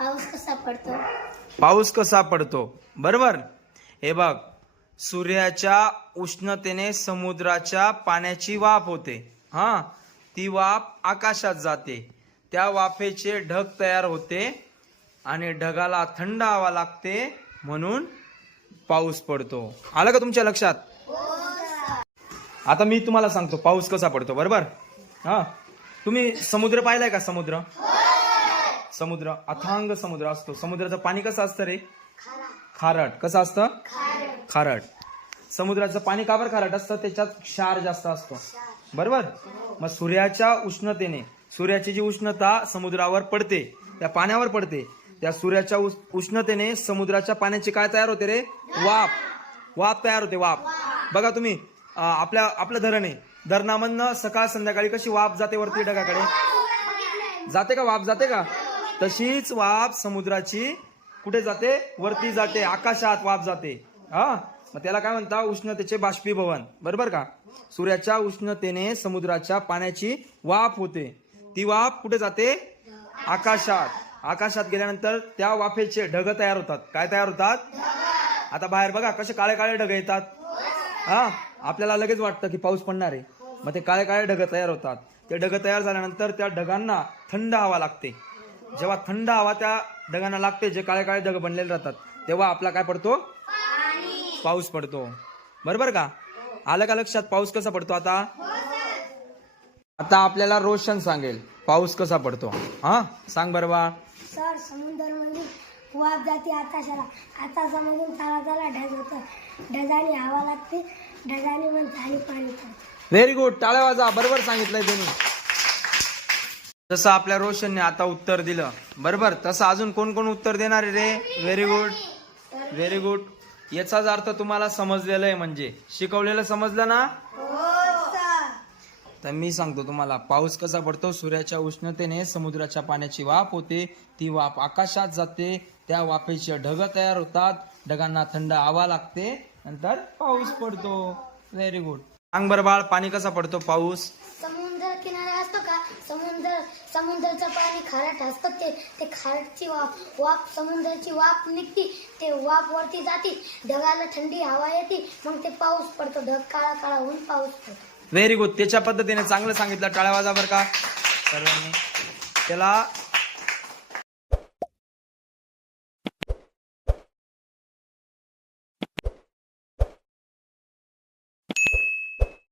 पाऊस कसा पडतो? पाऊस कसा पडतो? बरोबर? हे बघ सूर्याच्या उष्णतेने समुद्राच्या पाण्याची वाफ होते. हा? ती वाफ आकाशात जाते. त्या वाफेचे ढग तयार होते आणि ढगाला थंड हवा लागते म्हणून पाऊस पडतो. आलं का तुमच्या लक्षात? आता मी तुम्हाला सांगतो पाऊस कसा पडतो बरोबर? हा? तुम्ही समुद्र पाहिलाय का समुद्र? समुद्र अथांग समुद्र असतो. समुद्राचं पाणी कसं असतं रे? खारट. कसं असतं? खारट. समुद्राचं पाणी का बरं खारट असतं? त्याच्यात क्षार जास्त असतो. बरोबर? मग सूर्याच्या उष्णतेने सूर्याची जी उष्णता समुद्रावर पडते त्या पाण्यावर पडते त्या सूर्याच्या उष्णतेने समुद्राच्या पाण्याची काय तयार होते रे? वाफ. वाफ. तयार होते वाफ. बघा तुम्ही आपल्या आपलं धरण. आहे धरणामधनं सकाळ संध्याकाळी कशी वाफ जाते वरती ढगाकडे? जाते का वाफ? जाते का? तशीच वाफ समुद्राची कुठे जाते? वरती जाते आकाशात वाफ जाते. हा? मग त्याला काय म्हणता? उष्णतेचे बाष्पीभवन. बरोबर का? सूर्याच्या उष्णतेने समुद्राच्या पाण्याची वाफ होते. ती वाफ कुठे जाते? आकाशात. आकाशात गेल्यानंतर त्या वाफेचे ढग तयार होतात. काय तयार होतात? आता बाहेर बघा कसे काळे काळे ढग येतात. हा? आपल्याला लगेच वाटतं की पाऊस पडणार आहे. मग ते काळे काळे ढग तयार होतात. ते ढग तयार झाल्यानंतर त्या ढगांना थंड हवा लागते. जेव्हा थंड हवा त्या ढगांना लागते जे काळे काळे ढग बनलेले राहतात तेव्हा आपला काय पडतो? पाऊस पडतो. बरोबर का? आलं का लक्षात? पाऊस कसा पडतो आता? आता आपल्याला रोशन सांगेल पाऊस कसा पडतो. हा? सांग बरं बा. सर समुद्रमध्ये जाते आकाशाला. आकाशामधून चाला चाला ढग होतं. ढगाने हवा लागते ढगाने मग झाली पाणी व्हेरी गुड टाळ्या वाजा. बरोबर सांगितलंय त्यांनी. जसं आपल्या रोशनने आता उत्तर दिलं. बरोबर? तसं अजून कोण कोण उत्तर देणार आहे रे? व्हेरी गुड व्हेरी गुड याचाच अर्थ तुम्हाला समजलेलं आहे म्हणजे. शिकवलेलं समजलं ना? तर मी सांगतो तुम्हाला पाऊस कसा पडतो? सूर्याच्या उष्णतेने समुद्राच्या पाण्याची वाफ होते. ती वाफ आकाशात जाते. त्या वाफेचे ढग तयार होतात. ढगांना थंड हवा लागते. नंतर पाऊस पडतो. व्हेरी गुड अंग बरं बाळ पाणी कसा पडतो? पाऊस? समुद्र समुद्राचं पाणी खारट असतं ते ते खारटची वाफ वाफ समुद्राची वाफ निघती ते वाफ वरती जाती ढगाला थंडी हवा येते मग ते पाऊस पडतो ढग काळा काळा होऊन पाऊस पडतो. व्हेरी गुड त्याच्या पद्धतीने चांगलं सांगितलं टाळ्या वाजा बरं का? सर्वांनी. त्याला